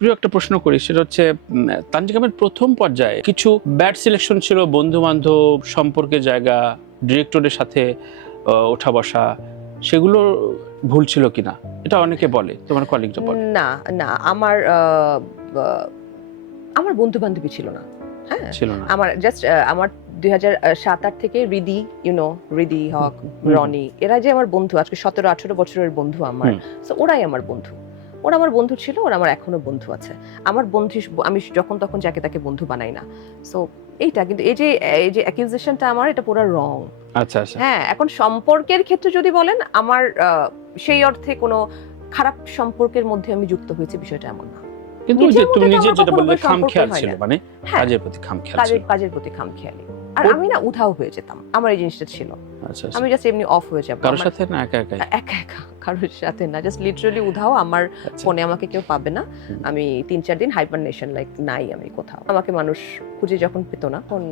প্রিয় একটা প্রশ্ন করি, সেটা হচ্ছে তানজিকামের প্রথম পর্যায়ে কিছু ব্যাড সিলেকশন ছিল, বন্ধু বান্ধব, সম্পর্কের জায়গা, ডিরেক্টরের সাথে ওঠা বসা, সেগুলো ভুল ছিল কিনা, এটা অনেকে বলে, তোমার কলিগরা বলে। না না আমার আমার বন্ধু বান্ধবী ছিল না। হ্যাঁ, ছিল না। আমার জাস্ট আমার 2007-8 থেকে রিদি হক, রনি, এরা যে আমার বন্ধু, আজকে 17-18 বছরের বন্ধু আমার। সো ওরাই আমার বন্ধু, ওরা আমার বন্ধু ছিল, ওরা আমার এখনো বন্ধু আছে। আমার বন্ধু আমি যখন তখন যাকে তাকে বন্ধু বানাই না। সো এইটা কিন্তু এই যে অ্যাকিউজেশনটা আমার, এটা পুরো রং। আচ্ছা আচ্ছা। হ্যাঁ, এখন সম্পর্কের ক্ষেত্রে যদি বলেন, আমার সেই অর্থে কোনো খারাপ সম্পর্কের মধ্যে আমি যুক্ত হয়েছে বিষয়টা এমন না। কিন্তু ওই যে তুমি নিজে যেটা বললে সম্পর্ক খামখেয়াল হয় ছিল, না। মানে হ্যাঁ, কাজের প্রতি খামখেয়াল ছিল। কাজের প্রতি খামখেয়ালি। আর আমি না উধাও হয়ে যেতাম, আমার এই জিনিসটা ছিল। আচ্ছা আমি আচ্ছা। জাস্ট এমনি অফ হয়ে যাব। কারোর সাথে না, একা একাই? একা একা, কারোর সাথে না, জাস্ট লিটারালি উধাও। আমার আচ্ছা। ফোনে আমাকে কেউ পাবে না। আমি 3-4 দিন হাইবারনেশন, লাইক নাই আমি কোথাও। আমাকে মানুষ খুঁজে যখন পেতো না, তখন